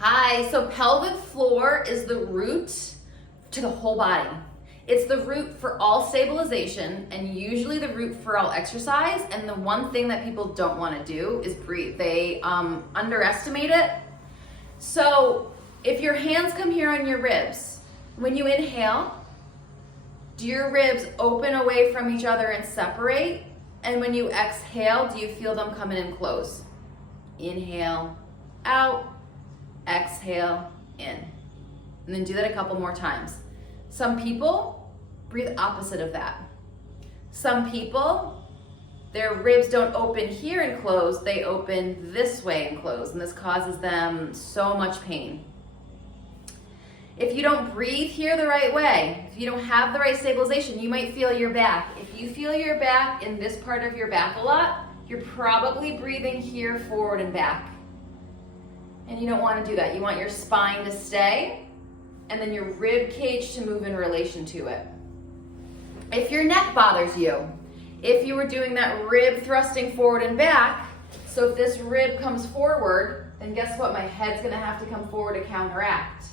Hi, so pelvic floor is the root to the whole body. It's the root for all stabilization and usually the root for all exercise. And the one thing that people don't want to do is breathe. They underestimate it. So if your hands come here on your ribs, when you inhale, do your ribs open away from each other and separate? And when you exhale, do you feel them come in and close? Inhale, out. Exhale, in. And then do that a couple more times. Some people breathe opposite of that. Some people, their ribs don't open here and close, they open this way and close, and this causes them so much pain. If you don't breathe here the right way, if you don't have the right stabilization, you might feel your back. If you feel your back in this part of your back a lot, you're probably breathing here forward and back. And you don't want to do that. You want your spine to stay and then your rib cage to move in relation to it. If your neck bothers you, if you were doing that rib thrusting forward and back, so if this rib comes forward, then guess what? My head's going to have to come forward to counteract.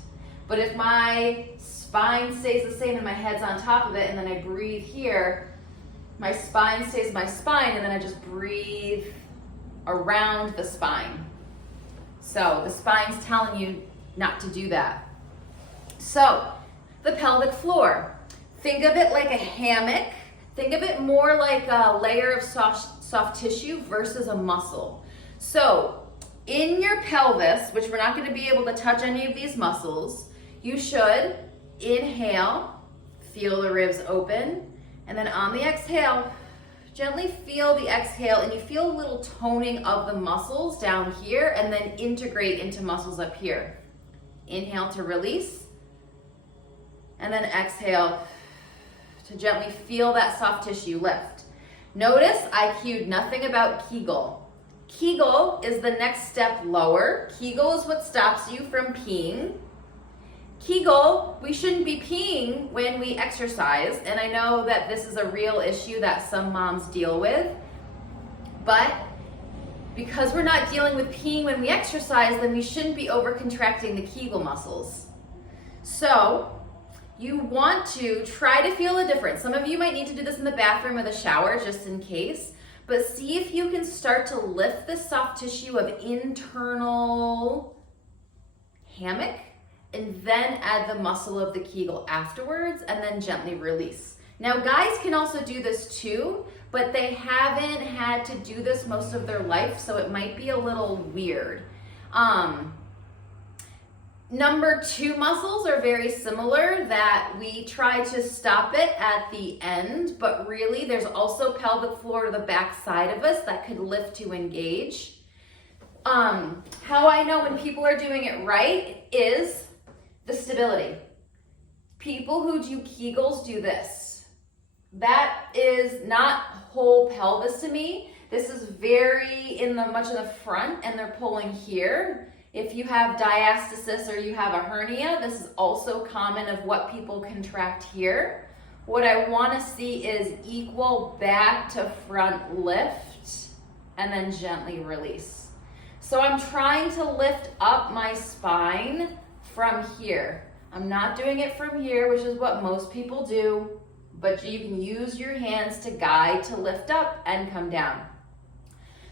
But if my spine stays the same and my head's on top of it and then I breathe here, my spine stays my spine and then I just breathe around the spine. So the spine's telling you not to do that. So the pelvic floor, think of it like a hammock. Think of it more like a layer of soft tissue versus a muscle. So in your pelvis, which we're not going to be able to touch any of these muscles, you should inhale, feel the ribs open, and then on the exhale, gently feel the exhale and you feel a little toning of the muscles down here and then integrate into muscles up here. Inhale to release and then exhale to gently feel that soft tissue lift. Notice I cued nothing about Kegel. Kegel is the next step lower. Kegel is what stops you from peeing. Kegel, we shouldn't be peeing when we exercise, and I know that this is a real issue that some moms deal with, but because we're not dealing with peeing when we exercise, then we shouldn't be over-contracting the Kegel muscles. So you want to try to feel a difference. Some of you might need to do this in the bathroom or the shower just in case, but see if you can start to lift the soft tissue of internal hammock and then add the muscle of the Kegel afterwards and then gently release. Now guys can also do this too, but they haven't had to do this most of their life, so it might be a little weird. Number 2 muscles are very similar, that we try to stop it at the end, but really there's also pelvic floor to the back side of us that could lift to engage. How I know when people are doing it right is the stability. People who do Kegels do this. That is not whole pelvis to me. This is very much in the front and they're pulling here. If you have diastasis or you have a hernia, this is also common of what people contract here. What I want to see is equal back to front lift and then gently release. So I'm trying to lift up my spine from here. I'm not doing it from here, which is what most people do, but you can use your hands to guide to lift up and come down.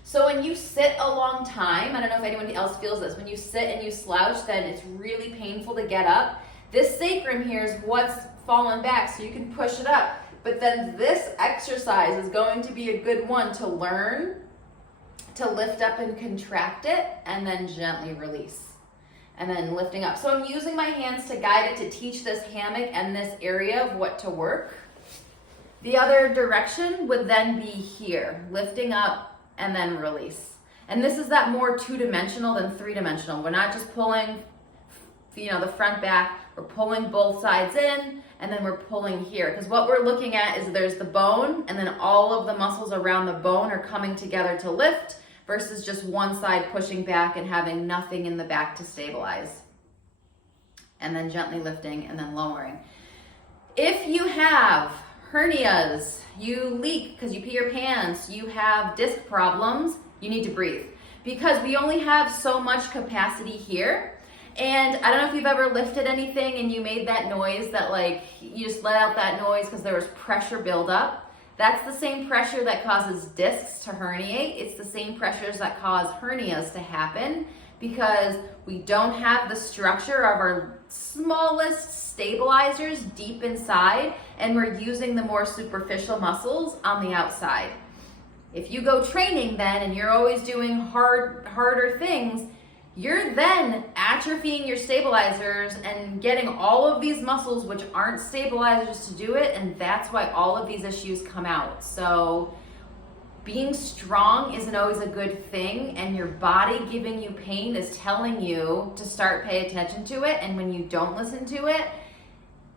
So when you sit a long time, I don't know if anyone else feels this, when you sit and you slouch, then it's really painful to get up. This sacrum here is what's fallen back, so you can push it up. But then this exercise is going to be a good one to learn to lift up and contract it and then gently release. And then lifting up. So I'm using my hands to guide it to teach this hammock and this area of what to work. The other direction would then be here, lifting up and then release. And this is that more 2-dimensional than 3-dimensional. We're not just pulling, the front back, we're pulling both sides in and then we're pulling here. Because what we're looking at is there's the bone and then all of the muscles around the bone are coming together to lift, versus just one side pushing back and having nothing in the back to stabilize. And then gently lifting and then lowering. If you have hernias, you leak because you pee your pants, you have disc problems, you need to breathe. Because we only have so much capacity here. And I don't know if you've ever lifted anything and you made that noise that like, you just let out that noise because there was pressure buildup. That's the same pressure that causes discs to herniate. It's the same pressures that cause hernias to happen because we don't have the structure of our smallest stabilizers deep inside, and we're using the more superficial muscles on the outside. If you go training then and you're always doing harder things, you're then atrophying your stabilizers and getting all of these muscles which aren't stabilizers to do it, and that's why all of these issues come out. So being strong isn't always a good thing, and your body giving you pain is telling you to start pay attention to it, and when you don't listen to it,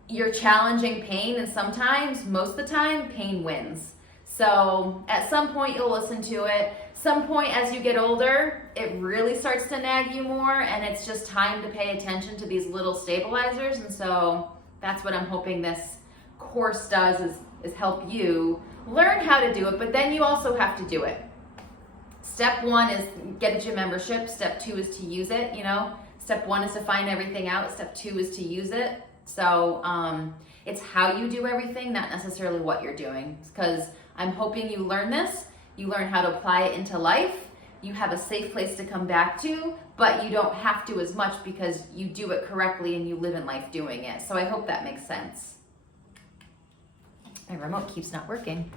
you're challenging pain, and sometimes, most of the time, pain wins. So at some point you'll listen to it. Some point as you get older, it really starts to nag you more, and it's just time to pay attention to these little stabilizers. And so that's what I'm hoping this course does, is help you learn how to do it, but then you also have to do it. Step 1 is get a gym membership. Step 2 is to use it, you know. Step 1 is to find everything out. Step 2 is to use it. So it's how you do everything, not necessarily what you're doing, because I'm hoping you learn this. You learn how to apply it into life. You have a safe place to come back to, but you don't have to as much because you do it correctly and you live in life doing it. So I hope that makes sense. My remote keeps not working.